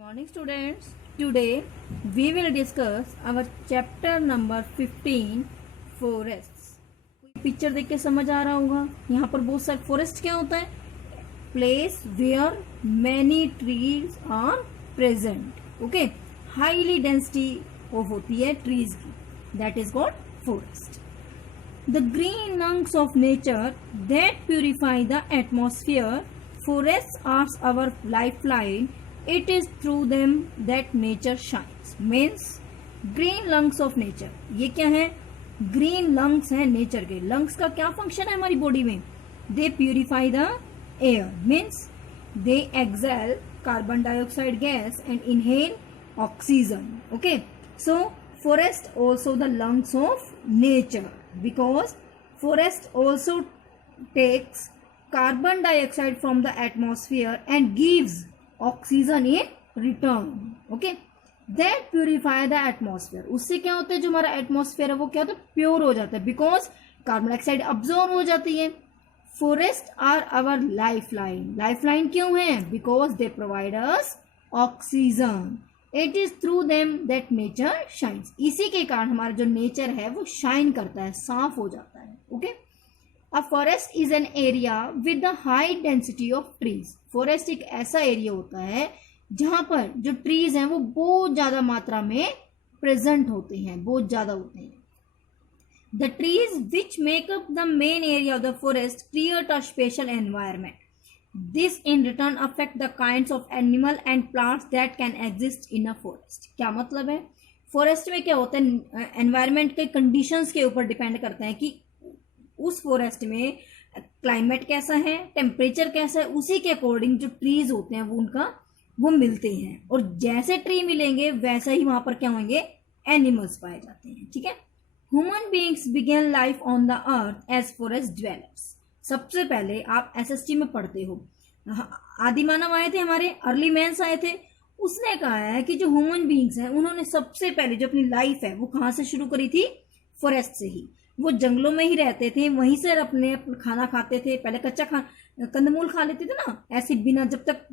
Morning students, today we will discuss our chapter number 15 forests. Picture देख के समझ आ रहा होगा, यहाँ पर बहुत सारे फॉरेस्ट क्या होता है, place where many trees are present. Okay, highly density होती है ट्रीज की, that is called forest. The green lungs of nature that purify the atmosphere. Forests are our lifeline. It is through them that nature shines. Means green lungs of nature. ये क्या है? Green lungs है nature के. lungs का क्या function है हमारी body में? They purify the air. Means they exhale carbon dioxide gas and inhale oxygen. Okay. So forest also the lungs of nature. Because forest also takes carbon dioxide from the atmosphere and gives oxygen in return. Okay, that purify the atmosphere. उससे क्या होता है, जो हमारा atmosphere है वो क्या होता है, प्योर हो जाता है, बिकॉज कार्बन डाइऑक्साइड अब्सॉर्ब हो जाती है. Forest are our lifeline. Lifeline क्यों है? Because they provide us oxygen. It is through them that nature shines. इसी के कारण हमारा जो नेचर है वो शाइन करता है, साफ हो जाता है. Okay, a forest is an area with the high density of trees. Forest एक ऐसा एरिया होता है जहां पर जो ट्रीज हैं वो बहुत ज्यादा मात्रा में प्रेजेंट होते हैं, बहुत ज्यादा होते हैं. The trees which make up the main area of the forest create a special environment. This in return affect the kinds of animal and plants that can exist in a forest. क्या मतलब है? Forest में क्या होता है, environment के conditions के ऊपर डिपेंड करते हैं कि उस फॉरेस्ट में क्लाइमेट कैसा है, टेम्परेचर कैसा है, उसी के अकॉर्डिंग जो ट्रीज होते हैं वो मिलते हैं. और जैसे ट्री मिलेंगे वैसा ही वहां पर क्या होंगे, एनिमल्स पाए जाते हैं. ठीक है. Human beings began life on the earth as forest dwellers. सबसे पहले आप एसएसटी में पढ़ते हो, आदि मानव आए थे, हमारे अर्ली मैंस आए थे. उसने कहा है कि जो ह्यूमन बीइंग्स हैं उन्होंने सबसे पहले जो अपनी लाइफ है वो कहाँ से शुरू करी थी, फॉरेस्ट से ही. वो जंगलों में ही रहते थे, वहीं से अपने खाना खाते थे. पहले कच्चा कंदमूल खा लेते थे ना, ऐसे बिना, जब तक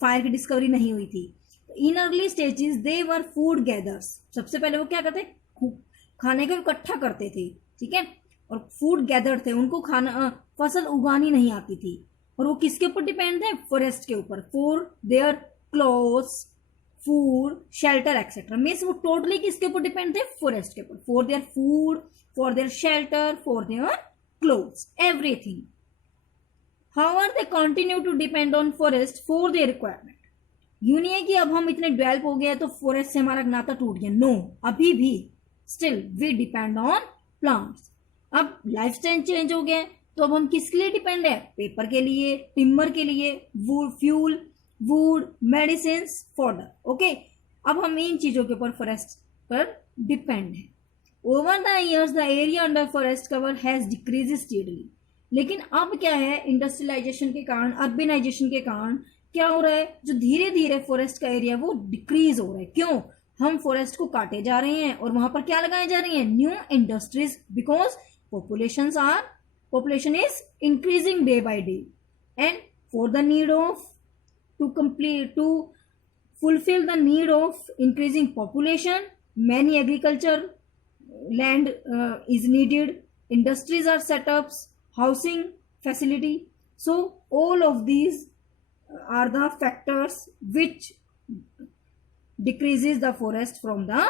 फायर की डिस्कवरी नहीं हुई थी. In early stages they were food gathers. सबसे पहले वो क्या करते, खाने को इकट्ठा करते थे. ठीक है. और फूड गैदर थे, उनको खाना फसल उगानी नहीं आती थी. और वो किसके ऊपर डिपेंड थे, फॉरेस्ट के ऊपर, for their clothes, food, shelter etcetera. Means वो टोटली किसके ऊपर डिपेंड थे, फॉरेस्ट के ऊपर, for their food, for their shelter, for their clothes, everything. However they continue to depend on forest for their requirement. यूं नहीं है कि अब हम इतने डेवलप हो गए तो फॉरेस्ट से हमारा नाता टूट गया. नो, अभी भी still we depend on plants. अब लाइफ स्टाइल चेंज हो गया तो अब हम किसके लिए डिपेंड है, पेपर के लिए, टिम्बर के लिए, fuel, would, medicine, fodder. Okay, अब हम इन चीजों के ऊपर फॉरेस्ट पर डिपेंड है. Over the years the area under forest cover has decrease steadily. लेकिन अब क्या है, इंडस्ट्रियलाइजेशन के कारण, अर्बनाइजेशन के कारण क्या हो रहा है, जो धीरे धीरे फॉरेस्ट का एरिया वो डिक्रीज हो रहा है. क्यों? हम फॉरेस्ट को काटे जा रहे हैं और वहां पर क्या लगाए जा रही है, new industries. Because population is increasing day by day, and for the need of to fulfill the need of increasing population, many agriculture land is needed, industries are set up, housing facility. So all of these are the factors which decreases the forest from the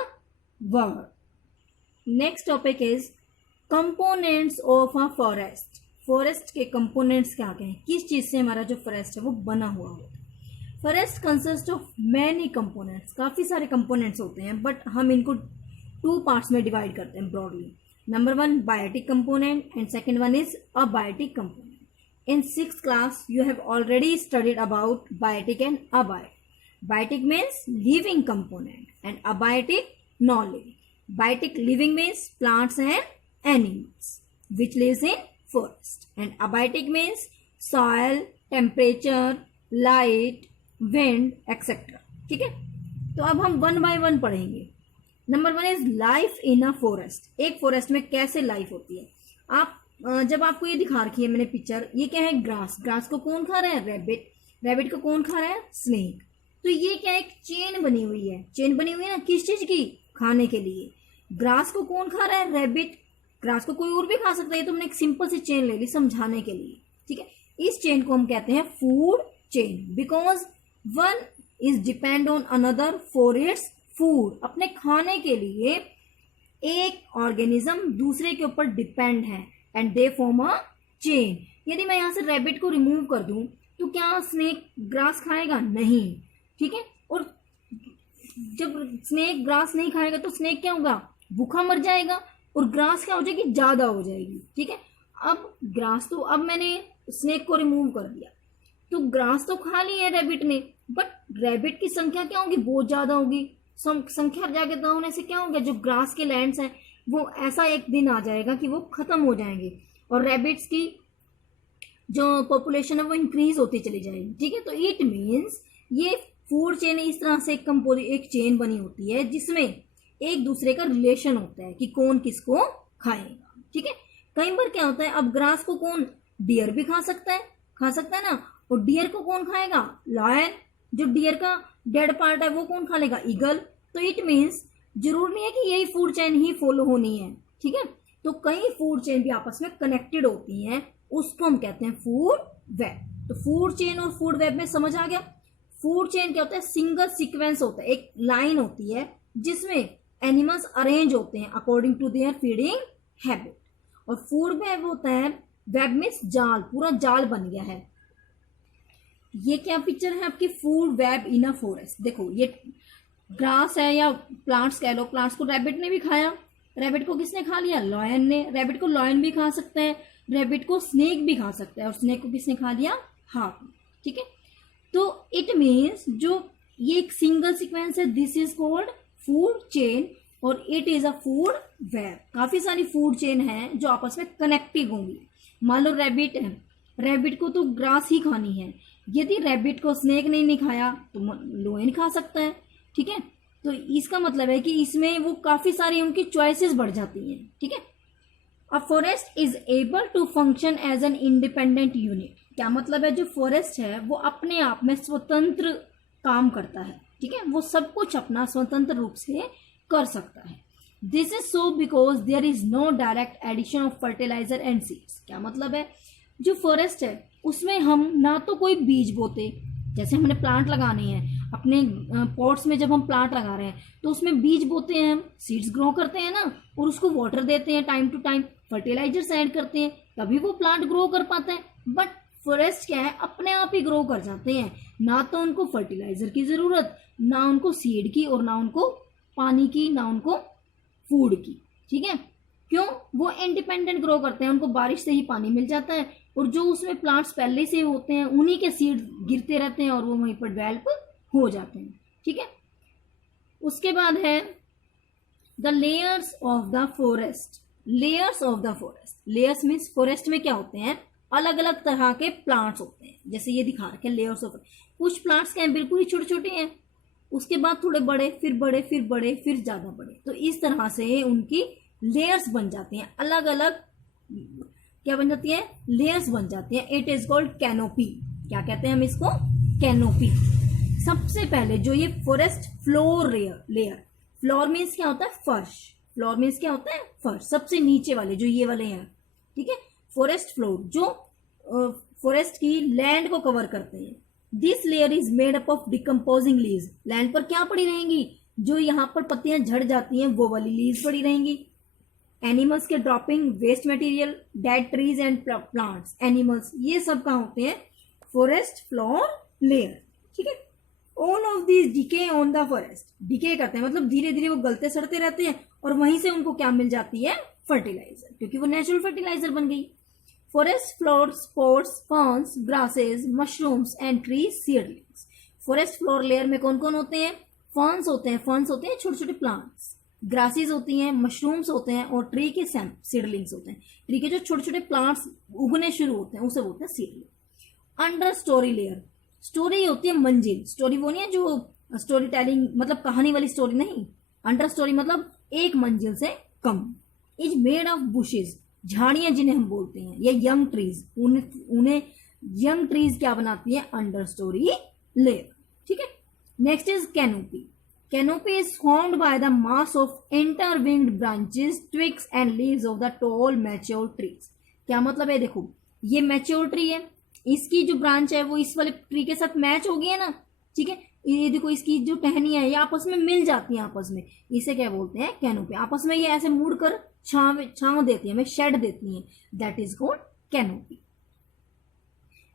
world. Next topic is components of a forest. Forest के components क्या क्या हैं, किस चीज से हमारा जो forest है वो बना हुआ होता है. Forest consist of many components. काफी सारे कंपोनेंट्स होते हैं, बट हम इनको 2 पार्ट्स में डिवाइड करते हैं broadly. Number 1 biotic component and second one is abiotic component. In 6th class you have already studied about biotic and abiotic. Biotic means living component and abiotic non living. Biotic living means plants and animals which lives in forest, and abiotic means soil, temperature, light, wind, etc. ठीक है. तो अब हम 1 by 1 पढ़ेंगे. Number 1 is life in a forest. एक forest में कैसे life होती है. आप जब आपको ये दिखा रखी है मैंने पिक्चर, ये क्या है, ग्रास. ग्रास को कौन खा रहा है, रैबिट. रैबिट को कौन खा रहा है, स्नेक. तो ये क्या, एक चेन बनी हुई है, चेन बनी हुई है ना, किस चीज की, खाने के लिए। ग्रास को कौन खा रहा है, रैबिट। ग्रास को कोई और भी खा सकता है, तुमने एक सिंपल सी चेन ले ली समझाने के लिए, ठीक है। इस चेन को हम कहते हैं food chain, because one is depend on another for its food. अपने खाने के लिए एक ऑर्गेनिज्म दूसरे के ऊपर डिपेंड है, and they form a chain. यदि मैं यहां से रैबिट को रिमूव कर दूं तो क्या स्नेक ग्रास खाएगा, नहीं, ठीक है। और जब स्नेक ग्रास नहीं खाएगा तो स्नेक क्या होगा, भूखा मर जाएगा, और ग्रास क्या हो जाएगी, ज्यादा हो जाएगी, ठीक है। अब ग्रास तो, अब मैंने स्नेक को रिमूव कर दिया तो ग्रास तो खा ली है रैबिट ने, बट रैबिट की संख्या क्या होगी, बहुत ज्यादा होगी। संख्या ज्यादा होने से क्या होगा, जो ग्रास के लैंड्स हैं वो ऐसा एक दिन आ जाएगा कि वो खत्म हो जाएंगे, और रैबिट्स की जो पॉपुलेशन है वो इंक्रीज होती चली जाएगी, ठीक है। तो इट मीन्स ये फूड चेन इस तरह से एक चेन बनी होती है जिसमें एक दूसरे का रिलेशन होता है कि कौन किसको खाएगा, ठीक है। कई बार क्या होता है, अब ग्रास को कौन, डियर भी खा सकता है ना, और डियर को कौन खाएगा, लायन। जो डियर का डेड पार्ट है वो कौन खा लेगा, ईगल। तो इट मीन्स जरूर नहीं है कि यही फूड चेन ही फॉलो होनी है, ठीक है। तो कई फूड चेन भी आपस में कनेक्टेड होती हैं, उसको हम कहते हैं फूड वेब। तो फूड चेन और फूड वेब में समझ आ गया। फूड चेन क्या होता है, सिंगल सीक्वेंस होता है, एक लाइन होती है जिसमें एनिमल्स अरेंज होते हैं according to their feeding habit. और फूड वेब होता है, वेब मीन्स जाल, पूरा जाल बन गया है। ये क्या पिक्चर है आपकी, food web in a forest. देखो ये ग्रास है या प्लांट्स कह लो, प्लांट्स को रैबिट ने भी खाया, रैबिट को किसने खा लिया, लॉयन ने। रैबिट को लॉयन भी खा सकता है, रैबिट को स्नेक भी खा सकता है, और स्नेक को किसने खा लिया, हाथ, ठीक है। तो इट मीन्स जो ये एक सिंगल सीक्वेंस है, this is called food chain, और it is a food web. काफी सारी फूड चेन है जो आपस में कनेक्टिव होंगी। मान लो रैबिट है, रैबिट को तो ग्रास ही खानी है, यदि रैबिट को स्नेक नहीं खाया तो लोयन खा सकता है, ठीक है। तो इसका मतलब है कि इसमें वो काफी सारी उनकी चॉइसेस बढ़ जाती हैं, ठीक है। A forest is able to function as an independent unit. क्या मतलब है, जो फॉरेस्ट है वो अपने आप में स्वतंत्र काम करता है, ठीक है, वो सब कुछ अपना स्वतंत्र रूप से कर सकता है। This is so because there is no direct addition of fertiliser and seeds. क्या मतलब है, जो फॉरेस्ट है उसमें हम ना तो कोई बीज बोते, जैसे हमने प्लांट लगाने हैं अपने पॉट्स में, जब हम प्लांट लगा रहे हैं तो उसमें बीज बोते हैं, हम सीड्स ग्रो करते हैं ना, और उसको वाटर देते हैं time to time, fertilisers add करते हैं, तभी वो प्लांट ग्रो कर पाता है। बट फॉरेस्ट क्या है, अपने आप ही ग्रो कर जाते हैं, ना तो उनको फर्टिलाइजर की जरूरत, ना उनको सीड की, और ना उनको पानी की, ना उनको फूड की, ठीक है। क्यों, वो इंडिपेंडेंट ग्रो करते हैं, उनको बारिश से ही पानी मिल जाता है, और जो उसमें प्लांट्स पहले से होते हैं उन्हीं के सीड गिरते रहते हैं और वो वहीं पर डेवलप हो जाते हैं, ठीक है। उसके बाद है the layers of the forest. Layers of the forest, layers means forest में क्या होते हैं, अलग अलग तरह के प्लांट्स होते हैं, जैसे ये दिखा रखे लेयर्स ऑफ। कुछ प्लांट्स क्या है, बिल्कुल ही छोटे छोटे हैं, उसके बाद थोड़े बड़े, फिर बड़े, फिर बड़े, फिर ज्यादा बड़े। तो इस तरह से उनकी लेयर्स बन जाती हैं, अलग अलग क्या बन जाती है, लेयर्स बन जाती हैं। It is called canopy. क्या कहते हैं हम इसको, कैनोपी। सबसे पहले जो ये forest floor layer, floor means क्या होता है, फर्श, फ्लोर मीन्स क्या होता है, फर्श। सबसे नीचे वाले जो ये वाले हैं, ठीक है, फॉरेस्ट फ्लोर, जो फॉरेस्ट की लैंड को कवर करते हैं। This layer is made up of decomposing leaves. Land पर क्या पड़ी रहेंगी, जो यहाँ पर पत्तियां झड़ जाती हैं वो वाली लीव्स पड़ी रहेंगी। एनिमल्स के dropping waste material, dead trees and plants, animals, ये सब कहाँ होते हैं, फॉरेस्ट फ्लोर लेयर, ठीक है। All of this decay on the forest. Decay करते हैं मतलब धीरे धीरे वो गलते सड़ते रहते हैं, और वहीं से उनको क्या मिल जाती है, फर्टिलाइजर, क्योंकि वो नेचुरल फर्टिलाइजर बन गई। Forest floor sports, ferns, grasses, mushrooms and trees seedlings. Forest floor layer में कौन कौन होते हैं, फर्न्स होते हैं, फर्न्स होते हैं छोटे छोटे प्लांट्स, ग्रासेस होती हैं, मशरूम्स होते हैं, और ट्री के सीडलिंग्स होते हैं। ट्री के जो छोटे छोटे प्लांट्स उगने शुरू होते हैं उसे बोलते हैं seedling. Under story layer, story होती है मंजिल, स्टोरी वो नहीं है जो स्टोरी टेलिंग मतलब कहानी वाली स्टोरी नहीं, अंडर स्टोरी मतलब एक मंजिल से कम। इज मेड ऑफ बुशेज, झाड़ियां जिन्हें हम बोलते हैं, या यंग ट्रीज, उन्हें यंग ट्रीज क्या बनाती है, अंडर स्टोरी लेयर, ठीक है। Next is canopy. Canopy is formed by the mass of interwinged branches, twigs and leaves of the tall mature trees. क्या मतलब है, देखो ये मैच्योर ट्री है, इसकी जो ब्रांच है वो इस वाले ट्री के साथ मैच हो गई है ना, ठीक है. ये देखो इसकी जो टहनियां है ये आपस में मिल जाती हैं आपस में, इसे क्या बोलते हैं, कैनोपी. आपस में ये ऐसे मुड़ कर छांव देती है, हमें शेड देती है, that is called canopy.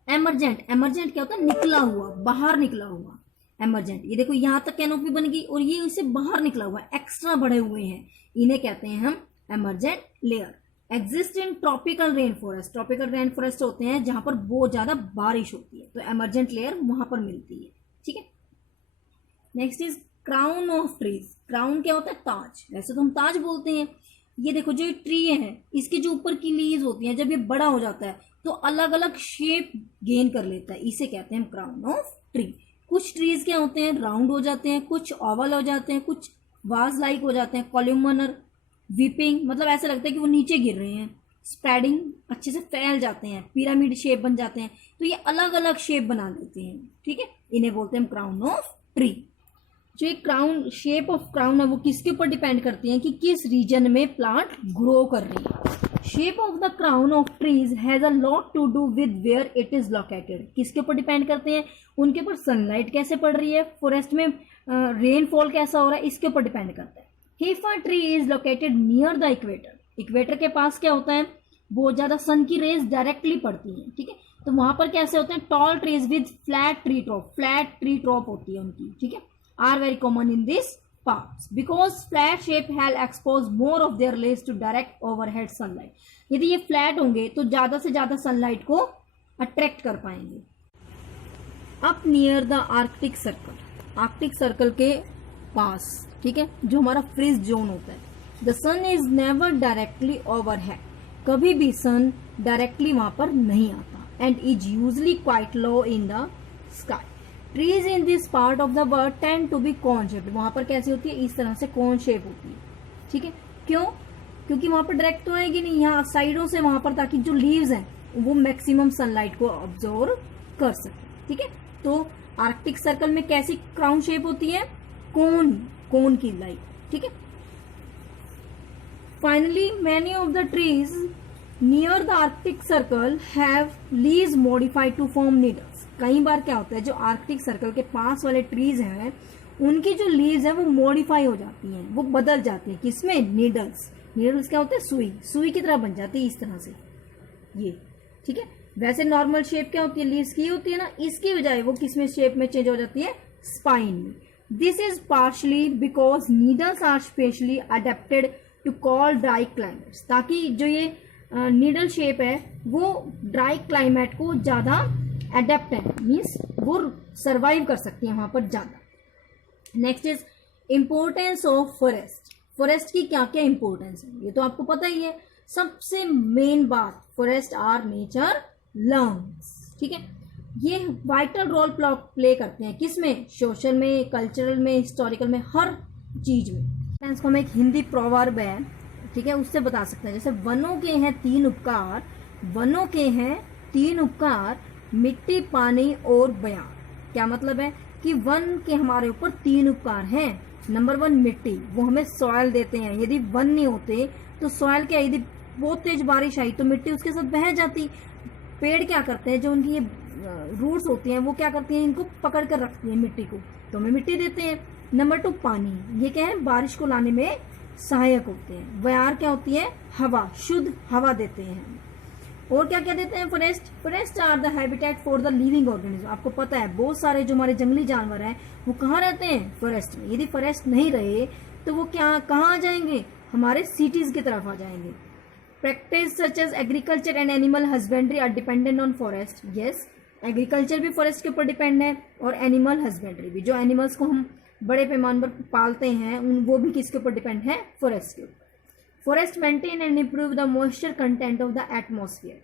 Emergent. Emergent क्या होता है, निकला हुआ, बाहर निकला हुआ. एमरजेंट, ये देखो यहां तक कैनोपी बन गई और ये इससे बाहर निकला हुआ है, एक्स्ट्रा बढ़े हुए हैं, इन्हें कहते हैं हम emergent layer. Exist in tropical rain forest. Tropical rain forest होते हैं जहां पर बहुत ज्यादा बारिश होती है, तो एमरजेंट लेयर वहां पर मिलती है, ठीक है. Next is crown of trees. Crown क्या होता है, ताज. वैसे तो हम ताज बोलते हैं. ये देखो जो ट्री है इसके जो ऊपर की लीव्स होती हैं, जब ये बड़ा हो जाता है तो अलग अलग शेप गेन कर लेता है, इसे कहते हैं हम क्राउन ऑफ ट्री. कुछ ट्रीज क्या होते हैं, राउंड हो जाते हैं, कुछ ओवल हो जाते हैं, कुछ वाज लाइक हो जाते हैं. कॉलमनर, वीपिंग, मतलब ऐसा लगता है कि वो नीचे गिर रहे हैं. स्प्रेडिंग, अच्छे से फैल जाते हैं. पिरामिड शेप बन जाते हैं. तो ये अलग अलग शेप बना लेते हैं, ठीक है. इन्हें बोलते हैं क्राउन ऑफ ट्री. जो एक क्राउन, शेप ऑफ क्राउन है वो किसके ऊपर डिपेंड करती है कि किस रीजन में प्लांट ग्रो कर रही है. Shape of the crown of trees has a lot to do with where it is located. किसके ऊपर डिपेंड करते हैं, उनके ऊपर सनलाइट कैसे पड़ रही है, फॉरेस्ट में रेनफॉल कैसा हो रहा है, इसके ऊपर डिपेंड करता है. If a tree is located near the equator. Equator के पास क्या होता है, बहुत ज्यादा सन की रेज डायरेक्टली पड़ती है, ठीक है. तो वहां पर कैसे होते हैं, tall trees with flat tree top. Flat tree top होती है उनकी, ठीक है, are very common in this parts because flat shape will expose more of their leaves to direct overhead sunlight. यदि ये फ्लैट होंगे तो ज्यादा से ज्यादा सनलाइट को अट्रैक्ट कर पाएंगे. Up near the Arctic circle. Arctic circle के पास, ठीक है, जो हमारा फ्रीज जोन होता है. The sun is never directly overhead. कभी भी सन डायरेक्टली वहां पर नहीं आता. And is usually quite low in the sky. Trees in this part of the world tend to be cone shape. वहां पर कैसी होती है, इस तरह से कॉन शेप होती है, ठीक है. क्यों, क्योंकि वहां पर डायरेक्ट तो आएगी नहीं, यहाँ साइडों से वहां पर, ताकि जो लीव्स हैं वो मैक्सिमम सनलाइट को ऑब्जॉर्व कर सके, ठीक है. तो आर्कटिक सर्कल में कैसी क्राउन शेप होती है, कोन की लाइक, ठीक है. Finally many of the trees near the Arctic Circle have leaves modified to form needles. कई बार क्या होता है, जो आर्कटिक सर्कल के पास वाले ट्रीज हैं उनकी जो लीव्स हैं वो मॉडिफाई हो जाती हैं, वो बदल जाती हैं. किसमें, नीडल्स. नीडल्स क्या होते हैं, सुई की तरह बन जाती है इस तरह से, ये, ठीक है. वैसे नॉर्मल शेप क्या होती है, लीव्स की होती है ना, इसकी बजाय वो किसमें शेप में चेंज हो जाती है, स्पाइन में. This is partially because needles are specially adapted to cold dry climates. ताकि जो ये नीडल शेप है वो ड्राई क्लाइमेट को ज्यादा अडेप्ट है, मीन्स वो सर्वाइव कर सकती है वहां पर ज्यादा. Next is importance of forest. Forest की क्या क्या इंपोर्टेंस है ये तो आपको पता ही है. सबसे मेन बात, फॉरेस्ट आर नेचर लंग्स, ठीक है. ये वाइटल रोल प्ले करते हैं किसमें, सोशल में, कल्चरल में, हिस्टोरिकल में, हर चीज में. इसको हम एक हिंदी प्रोवर्ब है, ठीक है, उससे बता सकते हैं. जैसे वनों के हैं तीन उपकार, वनों के हैं तीन उपकार, मिट्टी, पानी और बयान. क्या मतलब है कि वन के हमारे ऊपर तीन उपकार हैं. नंबर 1 मिट्टी, वो हमें सॉइल देते हैं. यदि वन नहीं होते तो सॉइल क्या, यदि बहुत तेज बारिश आई तो मिट्टी उसके साथ बह जाती. पेड़ क्या करते हैं, जो उनकी ये रूट्स होती हैं वो क्या करती हैं, इनको पकड़ कर रखती हैं मिट्टी को, तो हमें मिट्टी देते हैं. नंबर 2 पानी, ये क्या है, बारिश को लाने में सहायक होते हैं. बयार क्या होती है, हवा, शुद्ध हवा देते हैं. और क्या क्या देते हैं forest. Forest are the habitat for the living organism. आपको पता है बहुत सारे जो हमारे जंगली जानवर हैं वो कहाँ रहते हैं, फॉरेस्ट में. यदि फॉरेस्ट नहीं रहे तो वो क्या, कहाँ आ जाएंगे, हमारे सिटीज की तरफ आ जाएंगे. Practice such as agriculture and animal husbandry are dependent on forest. Yes, agriculture भी फॉरेस्ट के ऊपर डिपेंड है और एनिमल हस्बेंड्री भी. जो एनिमल्स को हम बड़े पैमाने पर पालते हैं वो भी किसके ऊपर डिपेंड है, फॉरेस्ट के ऊपर. Forest maintain and improve the moisture content of the atmosphere.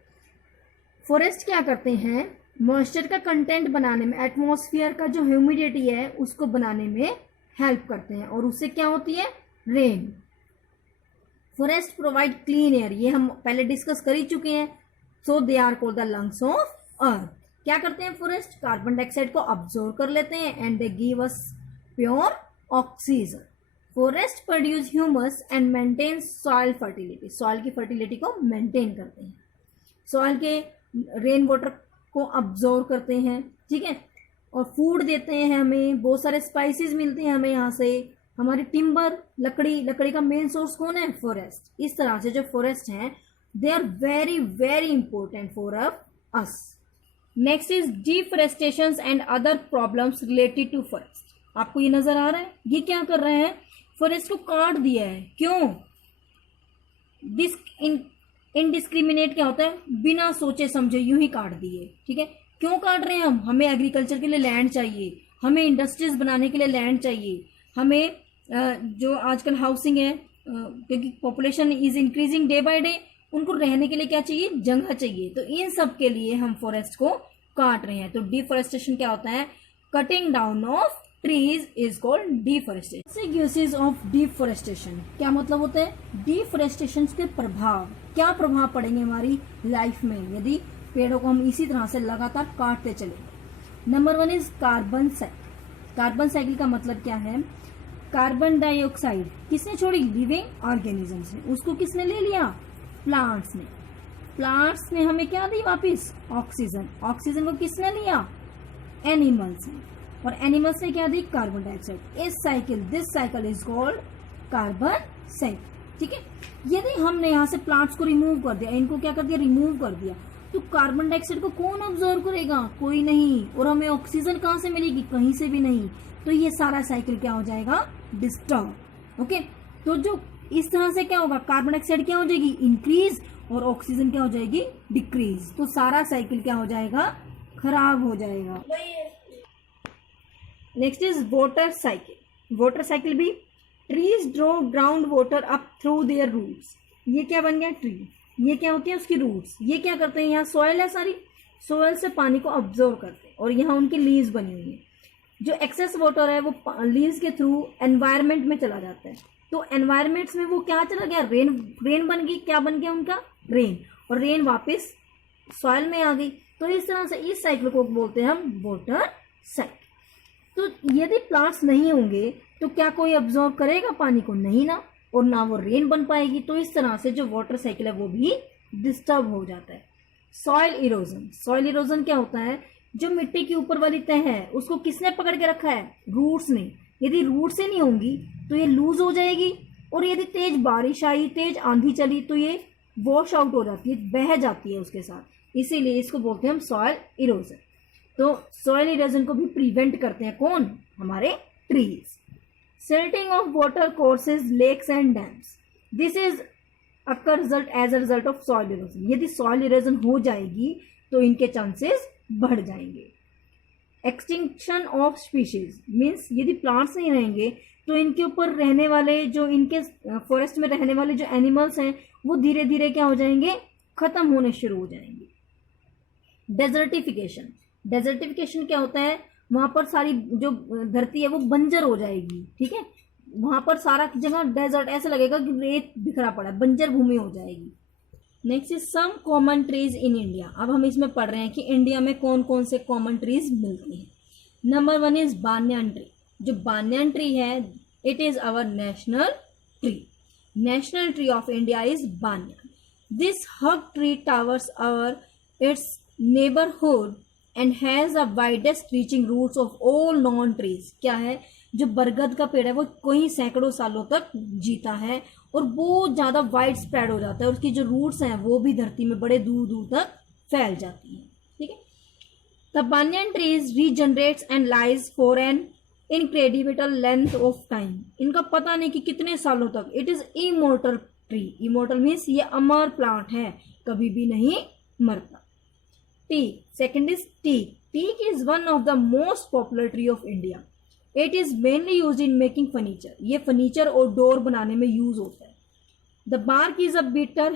Forest क्या करते हैं, मॉइस्चर का कंटेंट बनाने में, एटमॉस्फेयर का जो ह्यूमिडिटी है उसको बनाने में हेल्प करते हैं, और उससे क्या होती है, rain. Forest provide clean air, ये हम पहले डिस्कस कर ही चुके हैं. So they are called the lungs of earth. क्या करते हैं फॉरेस्ट? कार्बन डाइऑक्साइड को अब्सॉर्ब कर लेते हैं and they give us pure oxygen. Forest produce humus and maintain soil fertility, soil की फर्टिलिटी को मेंटेन करते हैं, सॉइल के रेन वाटर को अब्सॉर्ब करते हैं, ठीक है, और फूड देते हैं हमें, बहुत सारे स्पाइसेस मिलते हैं हमें यहाँ से, हमारी टिम्बर लकड़ी, लकड़ी का मेन सोर्स कौन है? फॉरेस्ट। इस तरह से जो फॉरेस्ट हैं they are very very important for us. Next is deforestation and other problems related to forest. आपको ये नजर आ रहा है, ये क्या कर रहे हैं? फॉरेस्ट को काट दिया है। क्यों? इनडिस्क्रिमिनेट क्या होता है? बिना सोचे समझे यूं ही काट दिए, ठीक है। क्यों काट रहे हैं हम? हमें एग्रीकल्चर के लिए लैंड चाहिए, हमें इंडस्ट्रीज बनाने के लिए लैंड चाहिए, हमें जो आजकल हाउसिंग है, क्योंकि population is increasing day by day, उनको रहने के लिए क्या चाहिए? जगह चाहिए। तो इन सब के लिए हम फॉरेस्ट को काट रहे हैं। तो डिफॉरेस्टेशन क्या होता है? Cutting down of trees is called deforestation. Usage of deforestation, क्या मतलब होता है? डिफॉरेस्टेशन के प्रभाव, क्या प्रभाव पड़ेंगे हमारी लाइफ में यदि पेड़ों को हम इसी तरह से लगातार काटते चले। Number 1 is carbon cycle. Carbon cycle का मतलब क्या है? कार्बन डाइऑक्साइड किसने छोड़ी? लिविंग ऑर्गेनिजम्स ने। उसको किसने ले लिया? प्लांट्स ने। प्लांट्स ने हमें क्या दी वापिस? ऑक्सीजन। ऑक्सीजन को किसने लिया? एनिमल्स ने। और एनिमल्स ने क्या दी? Carbon dioxide. इस cycle, this cycle is called carbon cycle, ठीक है। यदि हमने यहाँ से प्लांट्स को रिमूव कर दिया, इनको क्या कर दिया? रिमूव कर दिया, तो कार्बन डाइऑक्साइड को कौन ऑब्जर्व करेगा? कोई नहीं। और हमें ऑक्सीजन कहाँ से मिलेगी? कहीं से भी नहीं। तो ये सारा साइकिल क्या हो जाएगा? डिस्टर्ब। ओके, तो जो इस तरह से क्या होगा? कार्बन डाइऑक्साइड क्या हो जाएगी? इंक्रीज, और ऑक्सीजन क्या हो जाएगी? डिक्रीज। तो सारा साइकिल क्या हो जाएगा? खराब हो जाएगा। Next is water cycle. Water cycle भी, trees draw ground water up through their roots. ये क्या बन गया? ट्री। ये क्या होती है? उसकी रूट्स। ये क्या करते हैं? यहाँ सॉइल है सारी, सॉइल से पानी को ऑब्जर्व करते हैं, और यहाँ उनकी लीव्स बनी हुई है। जो एक्सेस वाटर है वो लीव्स के थ्रू एनवायरमेंट में चला जाता है। तो एनवायरमेंट्स में वो क्या चला गया? रेन बन गई। क्या बन गया उनका? रेन। और रेन वापस सॉइल में आ गई। तो इस तरह से इस साइकिल को बोलते हैं हम वाटर साइकिल। तो यदि प्लांट्स नहीं होंगे तो क्या कोई अब्जॉर्ब करेगा पानी को? नहीं ना, और ना वो रेन बन पाएगी। तो इस तरह से जो वाटर साइकिल है वो भी डिस्टर्ब हो जाता है। Soil erosion. सॉइल इरोजन क्या होता है? जो मिट्टी की ऊपर वाली तह है उसको किसने पकड़ के रखा है? रूट्स ने। यदि रूट से नहीं होंगी तो ये लूज हो जाएगी, और यदि तेज बारिश आई, तेज आंधी चली, तो ये वॉश आउट हो जाती है, बह जाती है उसके साथ। इसीलिए इसको बोलते हैं हम सॉइल इरोजन। तो सॉइल इरोजन को भी प्रिवेंट करते हैं कौन? हमारे trees. Silting of water courses, lakes and dams. This is occur result as a result of soil erosion. यदि सॉइल इरोजन हो जाएगी तो इनके चांसेस बढ़ जाएंगे। एक्सटिंक्शन ऑफ स्पीशीज मीन्स यदि प्लांट्स नहीं रहेंगे तो इनके ऊपर रहने वाले, जो इनके फॉरेस्ट में रहने वाले जो एनिमल्स हैं वो धीरे धीरे क्या हो जाएंगे? खत्म होने शुरू हो जाएंगे। डेजर्टिफिकेशन। डेजर्टिफिकेशन क्या होता है? वहां पर सारी जो धरती है वो बंजर हो जाएगी, ठीक है। वहां पर सारा जगह डेजर्ट, ऐसा लगेगा कि रेत बिखरा पड़ा है, बंजर भूमि हो जाएगी। Next is some common trees in India. अब हम इसमें पढ़ रहे हैं कि इंडिया में कौन कौन से कॉमन ट्रीज मिलते हैं। Number 1 is banyan tree. जो बान्यान ट्री है it is our national tree. National tree of India is banyan. This huge tree towers over its neighbourhood and has a widest reaching roots of all known trees. क्या है? जो बरगद का पेड़ है वो कई सैकड़ों सालों तक जीता है और बहुत ज्यादा वाइड स्प्रेड हो जाता है, और उसकी जो रूट्स हैं वो भी धरती में बड़े दूर दूर तक फैल जाती हैं, ठीक है। The banyan trees regenerates and lives for an incredible length of time. इनका पता नहीं कि कितने सालों तक। It is immortal tree. Immortal means ये अमर प्लांट है, कभी भी नहीं मरता। Teak. Second is teak. Teak is one of the most popular tree of India. It is mainly use in making furniture. ये फर्नीचर और डोर बनाने में यूज होता है। The bark is a bitter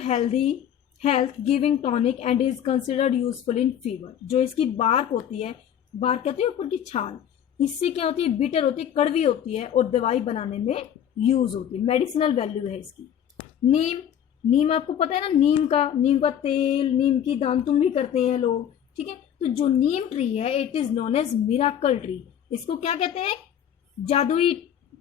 health giving tonic and is considered useful in fever. जो इसकी bark होती है, बार्क कहते हैं ऊपर की छाल, इससे क्या होती है? बिटर होती है, कड़वी होती है, और दवाई बनाने में यूज होती है। मेडिसिनल वैल्यू है इसकी। नीम। नीम आपको पता है ना, नीम का तेल, नीम की दान तुम भी करते हैं लोग, ठीक है। तो जो नीम ट्री है it is known as miracle tree. इसको क्या कहते हैं? जादुई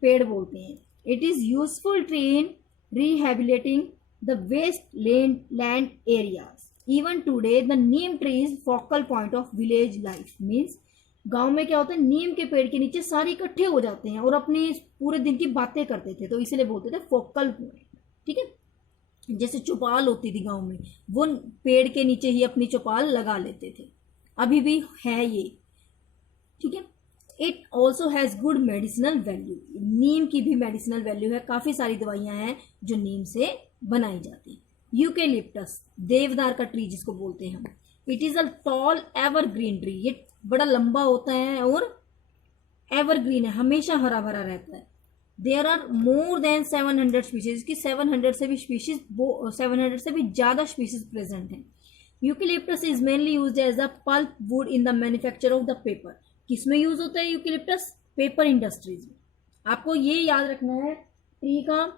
पेड़ बोलते हैं। It is useful tree in rehabilitating the waste land areas. Even today the neem tree is focal point of village life. Means गांव में क्या होता है, नीम के पेड़ के नीचे सारे इकट्ठे हो जाते हैं और अपनी पूरे दिन की बातें करते थे, तो इसलिए बोलते थे फोकल पॉइंट। ठीक है, जैसे चौपाल होती थी गांव में, वो पेड़ के नीचे ही अपनी चौपाल लगा लेते थे, अभी भी है ये। ठीक है, it also has good medicinal value. Neem की भी मेडिसिनल वैल्यू है, काफी सारी दवाइयां हैं जो नीम से बनाई जाती है। यूकेलिप्टस, देवदार का ट्री जिसको बोलते हैं हम, it is a tall evergreen tree. ये बड़ा लंबा होता है और एवरग्रीन है, हमेशा हरा भरा रहता है। There are more than 700 species, इसकी 700 से भी स्पीशीज, 700 से भी ज्यादा स्पीशीज प्रेजेंट है। Eucalyptus is mainly used as a pulp wood in the manufacture of the paper. किसमें यूज होता है यूकेलिप्टस? पेपर इंडस्ट्रीज में। आपको ये याद रखना है, ट्री का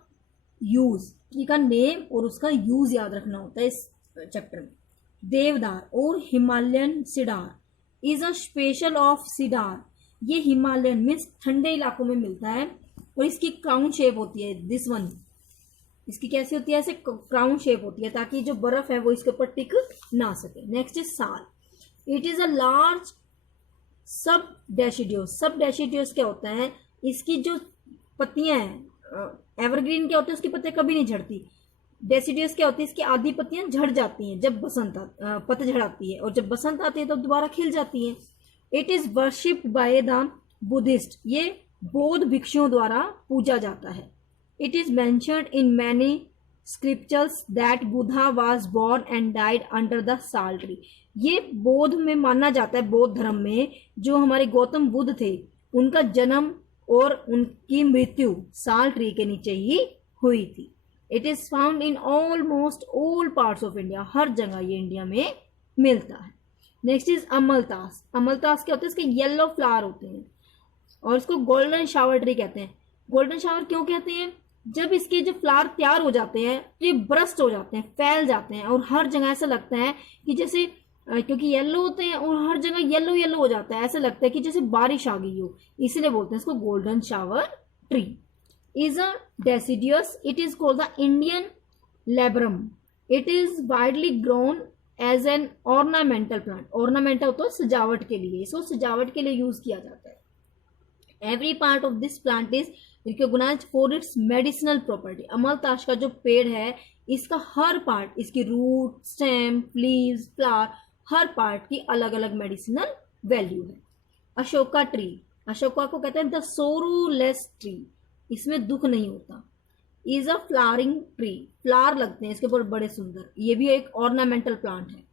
यूज, ट्री का नेम और उसका यूज याद रखना होता है इस चैप्टर में। देवदार और Himalayan cedar is a special of cedar. ये हिमालयन मीन्स ठंडे इलाकों में मिलता है और इसकी क्राउन शेप होती है, दिस वन। इसकी कैसी होती है? ऐसे क्राउन शेप होती है ताकि जो बर्फ है वो इसके ऊपर टिक ना सके। नेक्स्ट इज साल। इट इज अ लार्ज सब डेसिडियोस। सब डेसिडियोस क्या होता है? इसकी जो पत्तियां हैं, एवरग्रीन क्या होता है, उसकी पत्तियां कभी नहीं झड़ती। डेसिडियस क्या होती है? इसकी आधी पत्तियां झड़ जाती हैं जब पतझड़ आती है, और जब बसंत आती है तो दोबारा खिल जाती है। It is worshipped by the Buddhist. ये बौद्ध भिक्षुओं द्वारा पूजा जाता है। It is mentioned in many scriptures that Buddha was born and died under the sal tree. ये बौद्ध में माना जाता है, बौद्ध धर्म में जो हमारे गौतम बुद्ध थे उनका जन्म और उनकी मृत्यु साल ट्री के नीचे ही हुई थी। It is found in almost all parts of India. हर जगह ये इंडिया में मिलता है। नेक्स्ट इज अमलतास। अमलतास क्या होता है? इसके येलो फ्लावर होते हैं और इसको गोल्डन शावर ट्री कहते हैं। गोल्डन शावर क्यों कहते हैं? जब इसके जो फ्लावर तैयार हो जाते हैं तो ये ब्रस्ट हो जाते हैं, फैल जाते हैं और हर जगह ऐसा लगता है कि जैसे, क्योंकि येलो होते हैं और हर जगह येलो येलो हो जाता है, ऐसा लगता है कि जैसे बारिश आ गई हो, इसलिए बोलते हैं इसको golden shower tree. Is a deciduous. It is called the Indian laburnum. It is widely grown as an ornamental plant. Ornamental होता है सजावट के लिए, इसको सजावट के लिए यूज किया जाता है। Every part of this plant is recognised for its medicinal property. अमलतास का जो पेड़ है इसका हर पार्ट, इसकी रूट, स्टेम, लीव्स, फ्लावर, हर पार्ट की अलग अलग मेडिसिनल वैल्यू है। अशोका ट्री। अशोका को कहते हैं द सोरोलेस ट्री। इसमें दुख नहीं होता। Is a flowering tree. Flower लगते हैं इसके ऊपर बड़े सुंदर। ये भी एक ऑर्नामेंटल प्लांट है।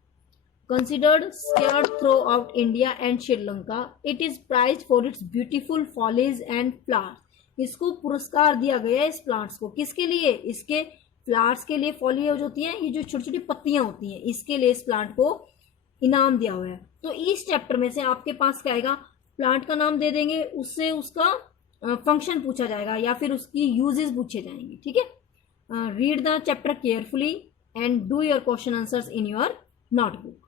Considered scared through out India and Sri Lanka. It is prized for its beautiful फॉलेज and flowers. इसको पुरस्कार दिया गया है इस प्लांट्स को। किसके लिए? इसके फ्लावर्स के लिए। फॉलिएज होती है, ये जो छोटी छोटी पत्तियां होती हैं, इसके लिए इस प्लांट को इनाम दिया हुआ है। तो इस चैप्टर में से आपके पास क्या आएगा? प्लांट का नाम दे देंगे, उससे उसका फंक्शन पूछा जाएगा या फिर उसकी यूजेस पूछे जाएंगे। ठीक है, read the chapter carefully and do your question answers in your notebook.